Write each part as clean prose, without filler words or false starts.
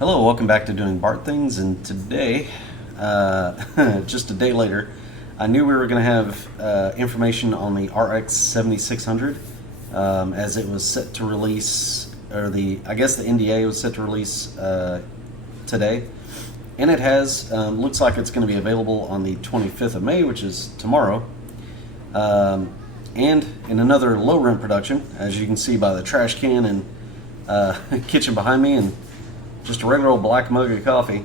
Hello, welcome back to Doing Bart Things, and today, just a day later, I knew we were going to have information on the RX 7600 as it was set to release, or I guess the NDA was set to release today, and it has, looks like it's going to be available on the 25th of May, which is tomorrow, and in another low rent production, as you can see by the trash can and kitchen behind me, and just a regular old black mug of coffee.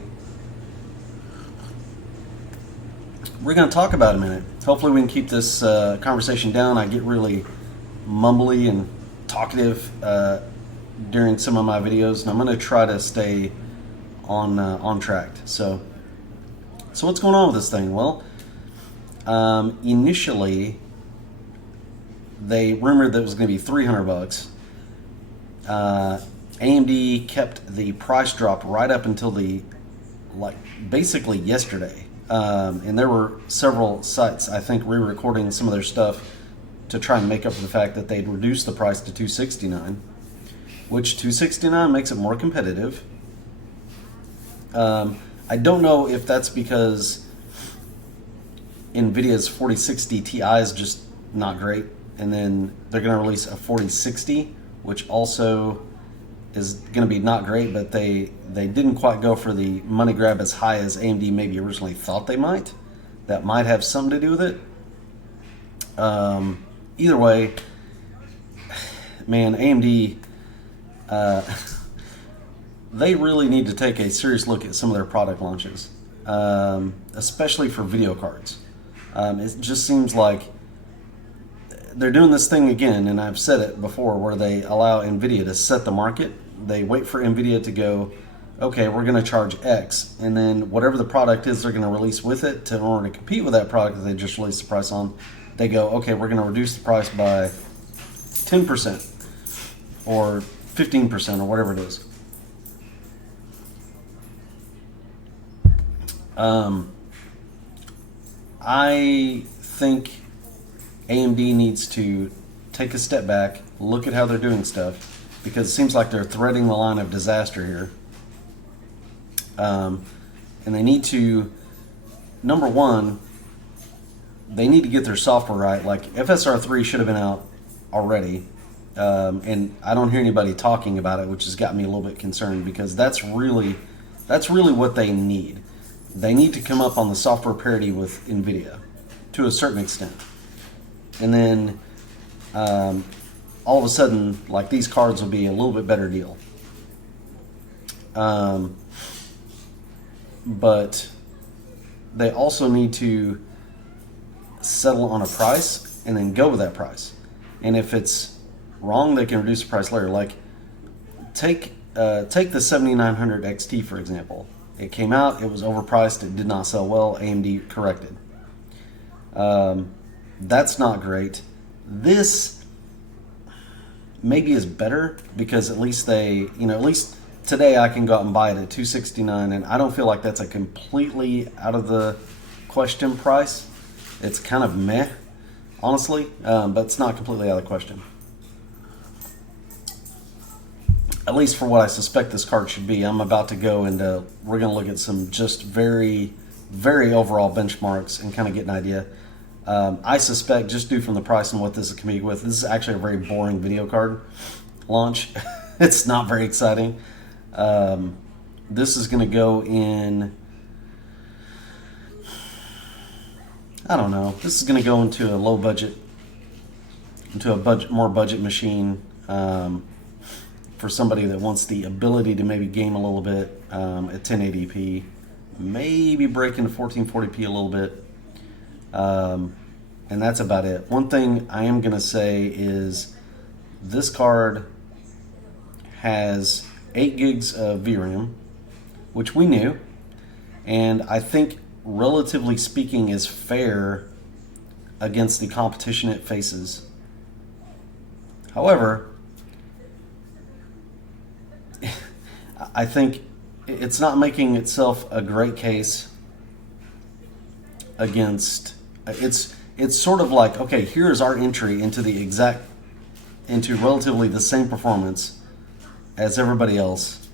We're going to talk about it a minute. Hopefully we can keep this conversation down. I get really mumbly and talkative during some of my videos, and I'm going to try to stay on track. So what's going on with this thing? Well, initially they rumored that it was going to be $300. AMD kept the price drop right up until basically yesterday, and there were several sites, I think, re-recording some of their stuff to try and make up for the fact that they'd reduced the price to $269, which $269 makes it more competitive. I don't know if that's because NVIDIA's 4060 Ti is just not great, and then they're going to release a 4060, which also is going to be not great, but they didn't quite go for the money grab as high as AMD maybe originally thought they might. That might have something to do with it. Either way, man, AMD, they really need to take a serious look at some of their product launches, especially for video cards. It just seems like they're doing this thing again, and I've said it before, where they allow NVIDIA to set the market. They wait for NVIDIA to go, okay, we're going to charge X, and then whatever the product is they're going to release with it in order to compete with that product that they just released the price on, they go, okay, we're going to reduce the price by 10% or 15% or whatever it is. I think AMD needs to take a step back, look at how they're doing stuff, because it seems like they're threading the line of disaster here. And they need to, number one, they need to get their software right. Like FSR 3 should have been out already, and I don't hear anybody talking about it, which has got me a little bit concerned, because that's really what they need. They need to come up on the software parity with NVIDIA to a certain extent. And then all of a sudden, like, these cards will be a little bit better deal. But they also need to settle on a price and then go with that price. And if it's wrong, they can reduce the price later. Like, take the 7900 XT, for example. It came out, it was overpriced, it did not sell well, AMD corrected. That's not great. This maybe is better, because at least at least today I can go out and buy it at $269, and I don't feel like that's a completely out of the question price. It's kind of meh, honestly, but it's not completely out of the question. At least for what I suspect this card should be. I'm about to go and we're going to look at some just very, very overall benchmarks and kind of get an idea. I suspect, just due from the price and what this is competing with, this is actually a very boring video card launch. It's not very exciting. This is going to go in, I don't know. This is going to go into a low budget, more budget machine, for somebody that wants the ability to maybe game a little bit at 1080p, maybe break into 1440p a little bit. And that's about it. One thing I am going to say is this card has 8 gigs of VRAM, which we knew, and I think, relatively speaking, is fair against the competition it faces. However, I think it's not making itself a great case against, it's sort of like, okay, here's our entry into relatively the same performance as everybody else,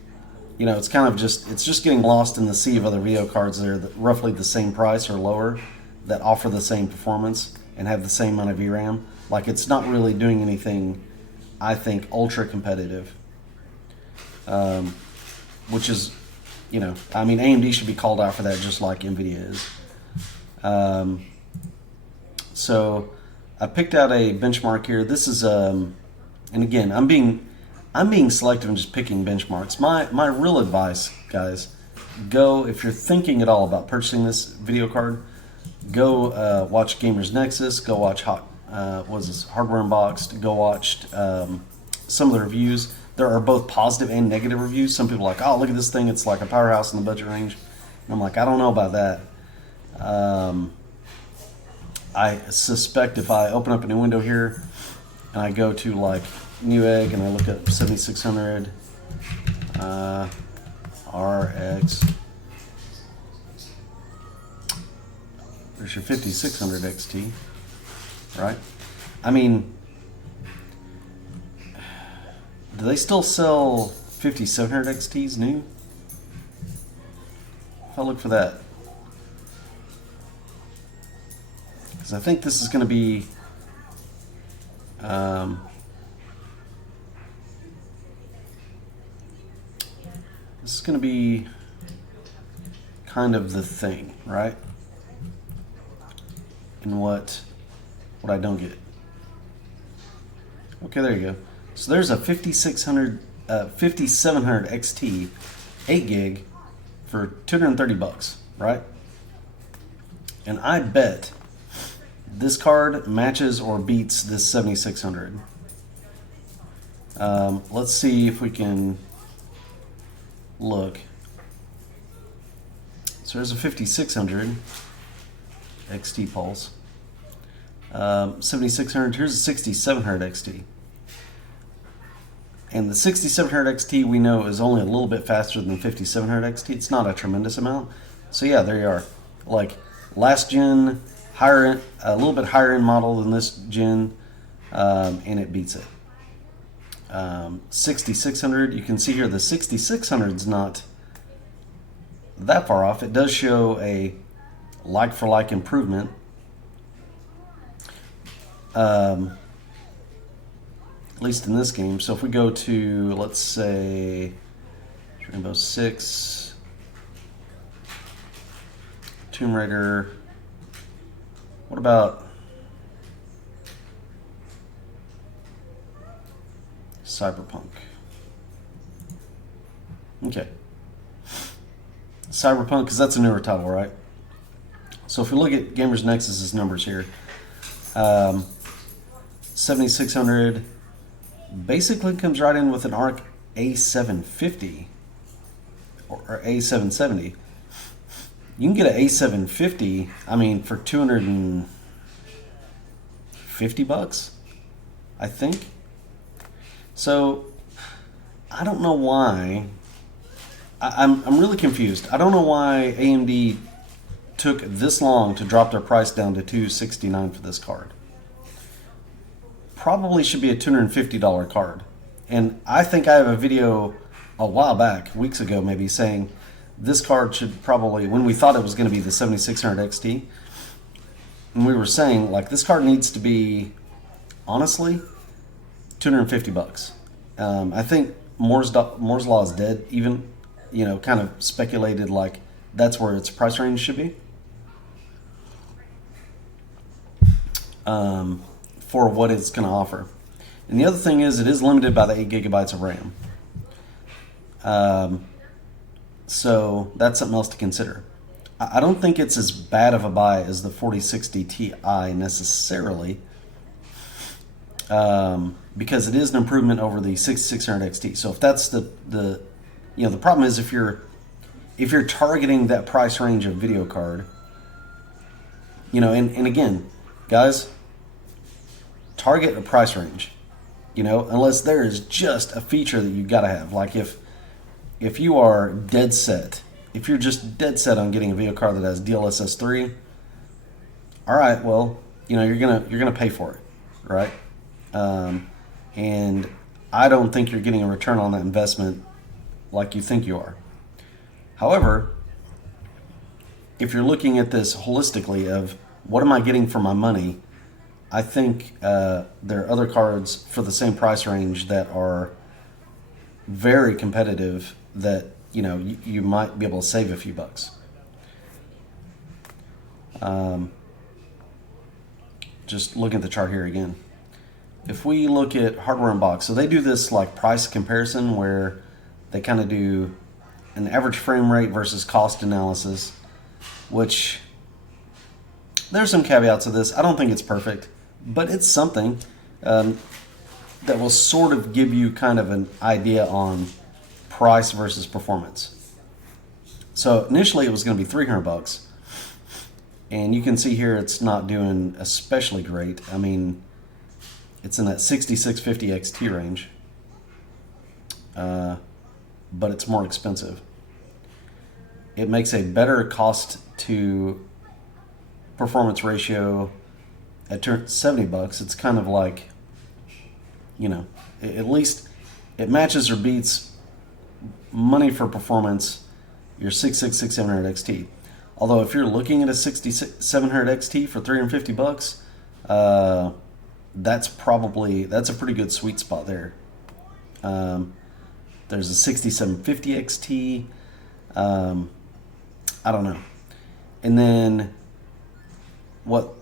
you know, it's kind of just getting lost in the sea of other video cards that are roughly the same price or lower that offer the same performance and have the same amount of VRAM. Like, it's not really doing anything, I think, ultra competitive. Which is, you know, I mean, AMD should be called out for that just like NVIDIA is. So I picked out a benchmark here. This is, and again, I'm being selective and just picking benchmarks. My real advice, guys, go, if you're thinking at all about purchasing this video card, go watch Gamers Nexus, go watch Hardware Unboxed, go watch some of the reviews. There are both positive and negative reviews. Some people are like, oh, look at this thing, it's like a powerhouse in the budget range. And I'm like, I don't know about that. I suspect if I open up a new window here and I go to like Newegg and I look at 7600 RX, there's your 5600 XT, right? I mean, do they still sell 5700 XTs new? If I look for that, because I think this is going to be kind of the thing, right? And what I don't get. Okay, there you go. So there's a 5700 XT, 8 gig for $230, right? And I bet this card matches or beats this 7600. Let's see if we can look. So there's a 5600 XT Pulse. 7600, here's a 6700 XT. And the 6700 XT we know is only a little bit faster than the 5700 XT. It's not a tremendous amount. So yeah, there you are. Like last gen, higher end, a little bit higher end model than this gen, and it beats it. 6600, you can see here the 6600 is not that far off. It does show a like for like improvement. At least in this game. So if we go to, let's say, Rainbow Six, Tomb Raider, what about Cyberpunk? Okay. Cyberpunk, because that's a newer title, right? So if we look at Gamers Nexus's numbers here, 7600 basically comes right in with an Arc A750 or A770. You can get an A750, I mean, for $250, I think. So I don't know why. I'm really confused. I don't know why AMD took this long to drop their price down to $269 for this card. Probably should be a $250 card. And I think I have a video a while back, weeks ago maybe, saying this card should probably, when we thought it was going to be the 7600 XT, and we were saying like this card needs to be, honestly, $250. I think Moore's Law is dead, even, you know, kind of speculated like that's where its price range should be. For what it's going to offer. And the other thing is it is limited by the 8 gigabytes of RAM. So that's something else to consider. I don't think it's as bad of a buy as the 4060 Ti necessarily, because it is an improvement over the 6600 XT. So if that's the you know, the problem is if you're targeting that price range of video card, you know, and again, guys, target a price range, you know, unless there is just a feature that you got to have. Like if you are dead set, if you're just dead set on getting a video card that has DLSS 3, all right, well, you know, you're gonna pay for it, right? And I don't think you're getting a return on that investment like you think you are. However, if you're looking at this holistically of what am I getting for my money, I think there are other cards for the same price range that are very competitive that you might be able to save a few bucks. Just looking at the chart here again. If we look at hardware in box, so they do this like price comparison where they kind of do an average frame rate versus cost analysis, which there's some caveats to this. I don't think it's perfect, but it's something that will sort of give you kind of an idea on price versus performance. So initially it was going to be $300, and you can see here it's not doing especially great. I mean, it's in that 6650 XT range, but it's more expensive. It makes a better cost to performance ratio at $70. It's kind of like, at least it matches or beats money for performance your 666-700 XT. Although if you're looking at a 6700 XT for $350, that's a pretty good sweet spot there. There's a 6750 XT. I don't know. And then what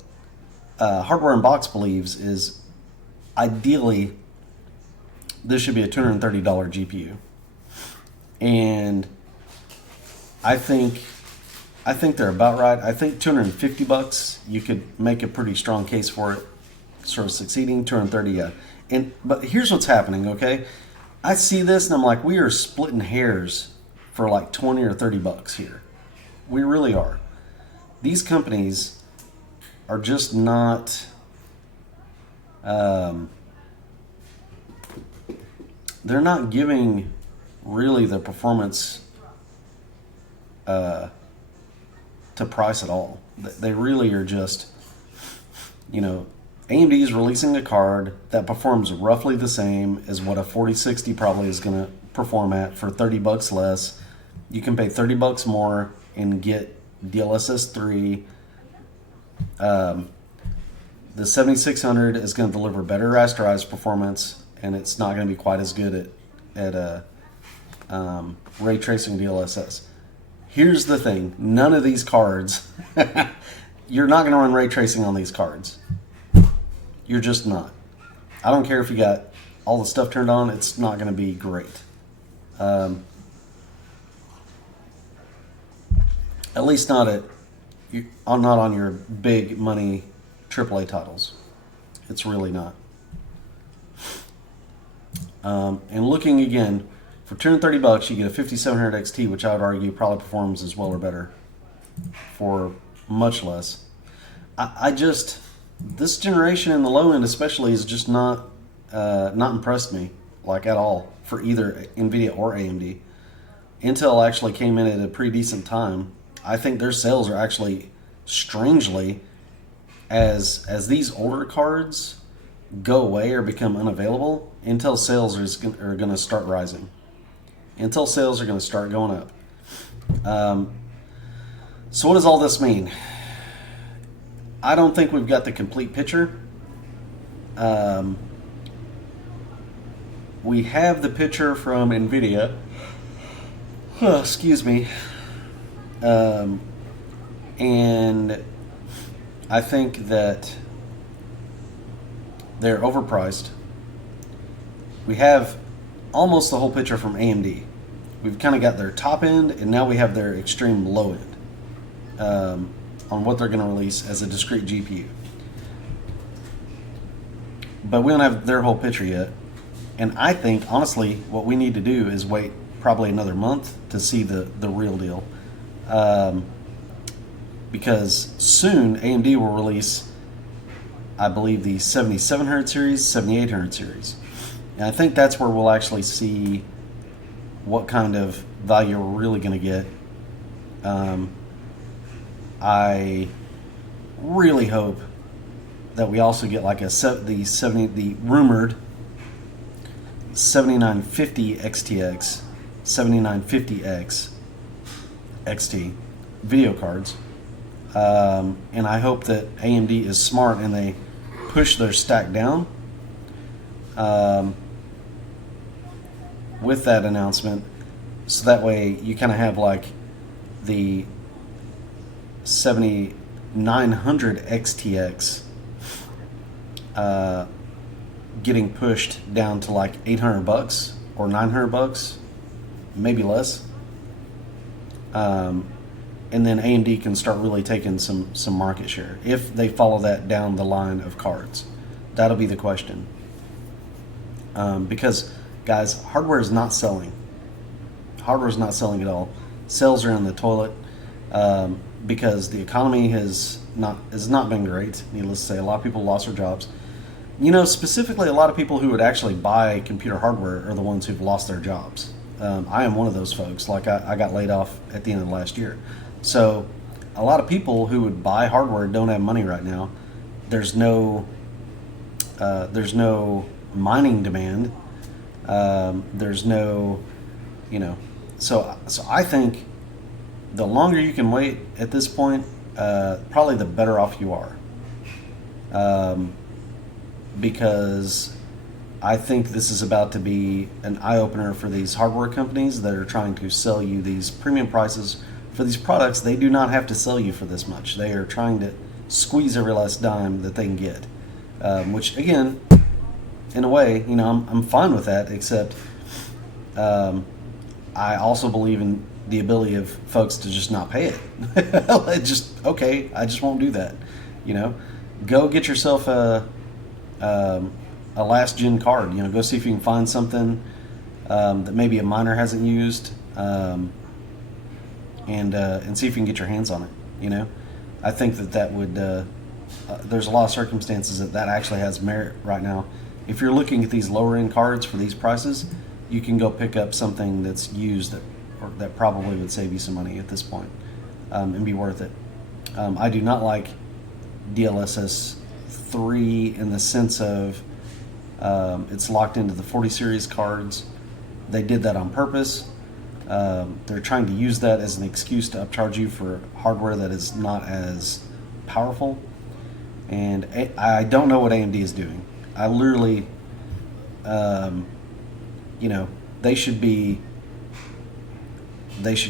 Hardware in Box believes is ideally this should be a $230 GPU. And I think they're about right. I think $250 you could make a pretty strong case for it sort of succeeding. 230, yeah. But here's what's happening, okay? I see this and I'm like, we are splitting hairs for like 20 or $30 here. We really are. These companies are just not they're not giving really the performance to price at all. They really are just, AMD is releasing a card that performs roughly the same as what a 4060 probably is going to perform at for $30 less. You can pay $30 more and get DLSS 3. The 7600 is going to deliver better rasterized performance, and it's not going to be quite as good at ray tracing DLSS. Here's the thing: none of these cards, you're not going to run ray tracing on these cards. You're just not. I don't care if you got all the stuff turned on; it's not going to be great. At least not on your big money AAA titles. It's really not. And looking again, for $230 you get a 5700 XT, which I would argue probably performs as well or better for much less. This generation in the low end especially is just not impressed me like at all for either NVIDIA or AMD. Intel actually came in at a pretty decent time. I think their sales are actually strangely, as these older cards go away or become unavailable, Intel sales are going to start rising. Intel sales are going to start going up. So what does all this mean? I don't think we've got the complete picture. We have the picture from NVIDIA. Excuse me. And I think that they're overpriced. We have almost the whole picture from AMD. We've kind of got their top end, and now we have their extreme low end on what they're going to release as a discrete GPU. But we don't have their whole picture yet. And I think, honestly, what we need to do is wait probably another month to see the real deal. Because soon AMD will release, I believe, the 7700 series, 7800 series. And I think that's where we'll actually see what kind of value we're really going to get. I really hope that we also get like the rumored 7950 XTX 7950X XT video cards. And I hope that AMD is smart and they push their stack down with that announcement, so that way you kind of have like the 7900 XTX getting pushed down to like $800 or $900, maybe less. And then AMD can start really taking some market share if they follow that down the line of cards. That'll be the question. Because, guys, hardware is not selling. Hardware is not selling at all. Sales are in the toilet because the economy has not been great. Needless to say, a lot of people lost their jobs. You know, specifically, a lot of people who would actually buy computer hardware are the ones who've lost their jobs. I am one of those folks. Like I got laid off at the end of last year. So a lot of people who would buy hardware don't have money right now. There's no mining demand. There's no, you know, so I think the longer you can wait at this point, probably the better off you are. Because I think this is about to be an eye-opener for these hardware companies that are trying to sell you these premium prices for these products. They do not have to sell you for this much. They are trying to squeeze every last dime that they can get, which, again, in a way, you know, I'm fine with that, except I also believe in the ability of folks to just not pay it. Just, okay, I just won't do that. You know, go get yourself a last gen card. You know, go see if you can find something that maybe a miner hasn't used, and see if you can get your hands on it. You know, I think that would. There's a lot of circumstances that actually has merit right now. If you're looking at these lower end cards for these prices, you can go pick up something that's used that probably would save you some money at this point, and be worth it. I do not like DLSS 3 in the sense of it's locked into the 40 series cards. They did that on purpose. They're trying to use that as an excuse to upcharge you for hardware that is not as powerful. And I don't know what AMD is doing. I literally, you know, they should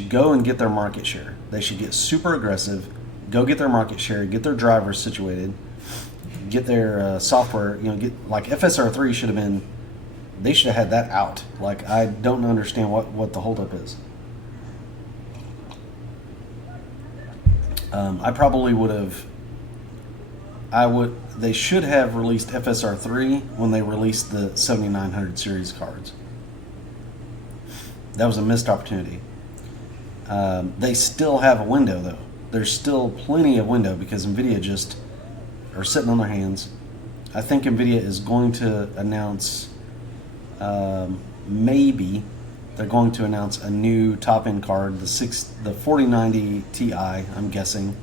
go and get their market share. They should get super aggressive, go get their market share, get their drivers situated, get their software, you know, get like FSR3 should have been, they should have had that out. Like, I don't understand what the holdup is. I probably would have, they should have released FSR3 when they released the 7900 series cards. That was a missed opportunity. They still have a window though. There's still plenty of window because NVIDIA just are sitting on their hands. I think NVIDIA is going to announce, maybe they're going to announce a new top-end card, the 4090 Ti, I'm guessing,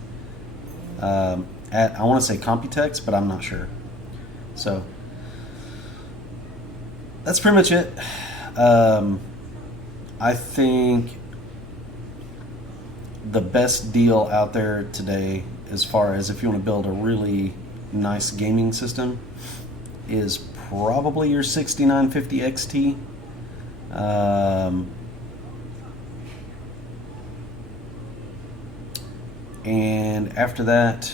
at, I want to say Computex, but I'm not sure. So that's pretty much it. I think the best deal out there today, as far as if you want to build a really nice gaming system, is probably your 6950 XT. And after that,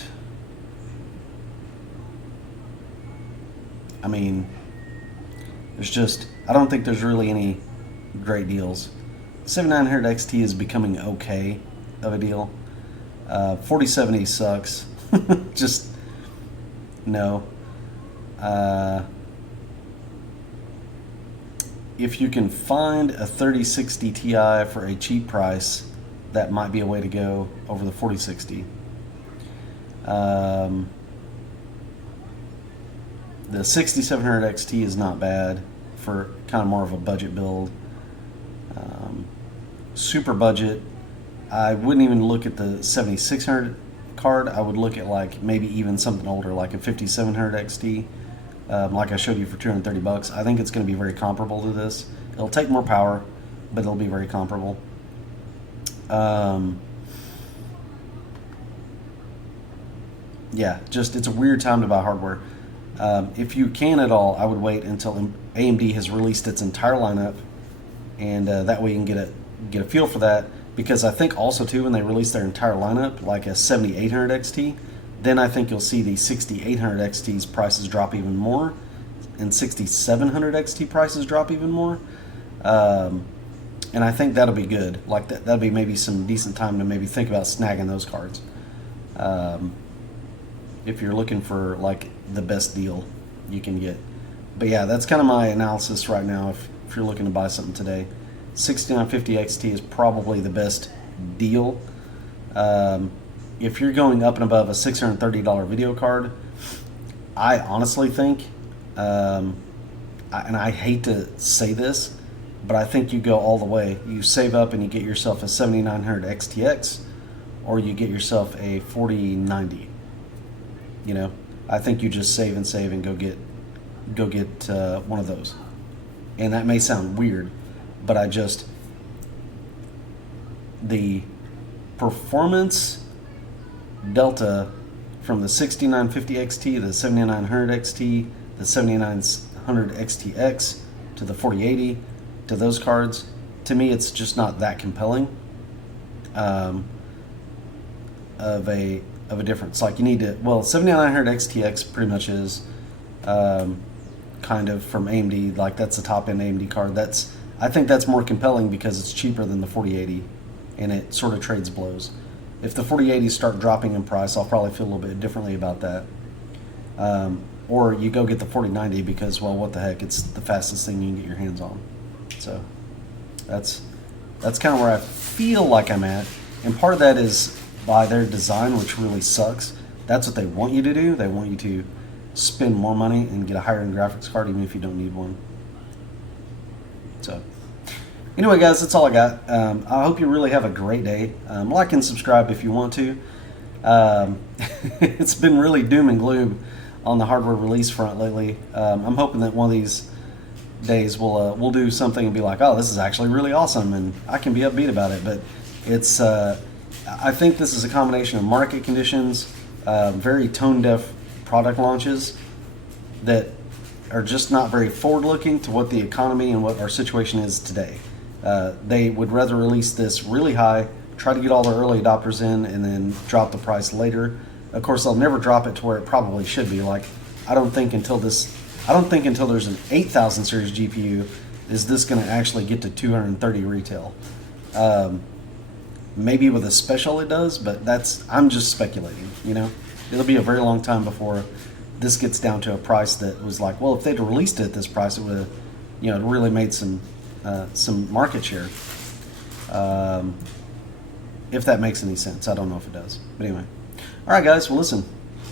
I mean, I don't think there's really any great deals. 7900 XT is becoming okay of a deal. 4070 sucks. Just no. If you can find a 3060 Ti for a cheap price, that might be a way to go over the 4060. The 6700 XT is not bad for kind of more of a budget build. Super budget, I wouldn't even look at the 7600 card. I would look at like maybe even something older, like a 5700 XT, like I showed you for $230. I think it's going to be very comparable to this. It'll take more power, but it'll be very comparable. Yeah, just it's a weird time to buy hardware. If you can at all, I would wait until AMD has released its entire lineup, and that way you can get a feel for that. Because I think also too, when they release their entire lineup, like a 7800 XT, then I think you'll see the 6800 XT's prices drop even more, and 6700 XT prices drop even more. And I think that'll be good. Like that'll be maybe some decent time to maybe think about snagging those cards. If you're looking for like the best deal you can get. But yeah, that's kind of my analysis right now. If you're looking to buy something today, 6950 XT is probably the best deal. If you're going up and above a $630 video card, I honestly think, and I hate to say this, but I think you go all the way. You save up and you get yourself a 7900 XTX, or you get yourself a 4090. You know, I think you just save and go get one of those. And that may sound weird, but the performance delta from the 6950 XT, the 7900 XT, the 7900 XTX to the 4080 to those cards, to me it's just not that compelling of a difference. Like you need to, well, 7900 XTX pretty much is kind of from AMD, like that's the top end AMD card. I think that's more compelling because it's cheaper than the 4080 and it sort of trades blows. If the 4080s start dropping in price, I'll probably feel a little bit differently about that. Or you go get the 4090 because, well, what the heck, it's the fastest thing you can get your hands on. So that's kind of where I feel like I'm at. And part of that is by their design, which really sucks. That's what they want you to do. They want you to spend more money and get a higher end graphics card even if you don't need one. So anyway, guys, that's all I got. I hope you really have a great day. Like and subscribe if you want to. It's been really doom and gloom on the hardware release front lately. I'm hoping that one of these days we'll do something and be like, oh, this is actually really awesome, and I can be upbeat about it. But it's I think this is a combination of market conditions, very tone-deaf product launches that are just not very forward-looking to what the economy and what our situation is today. They would rather release this really high, try to get all the early adopters in, and then drop the price later. Of course, they'll never drop it to where it probably should be. Like, I don't think until there's an 8000 series GPU is this going to actually get to 230 retail. Maybe with a special it does, but I'm just speculating. You know, it'll be a very long time before this gets down to a price that was like, well, if they'd released it at this price, it would have, it really made some market share. If that makes any sense. I don't know if it does. But anyway. All right, guys. Well, listen.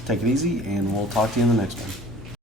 Take it easy, and we'll talk to you in the next one.